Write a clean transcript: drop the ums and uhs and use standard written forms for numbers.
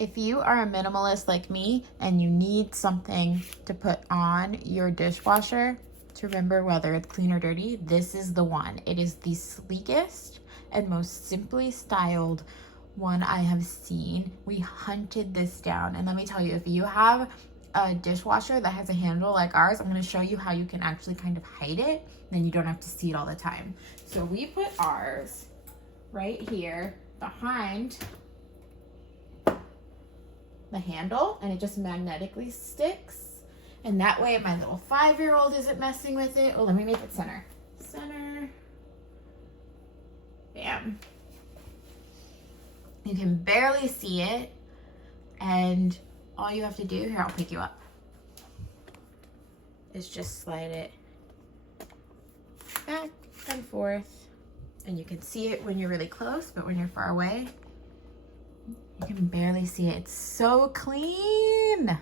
If you are a minimalist like me and you need something to put on your dishwasher to remember whether it's clean or dirty, this is the one. It is the sleekest and most simply styled one I have seen. We hunted this down, and let me tell you, if you have a dishwasher that has a handle like ours, I'm going to show you how you can actually kind of hide it, then you don't have to see it all the time. So we put ours right here behind the handle, and it just magnetically sticks, and that way my little 5-year-old isn't messing with it. Oh, let me make it center. Bam. You can barely see it, and all you have to do, here, I'll pick you up, is just slide it back and forth, and you can see it when you're really close, but when you're far away, you can barely see it. It's so clean.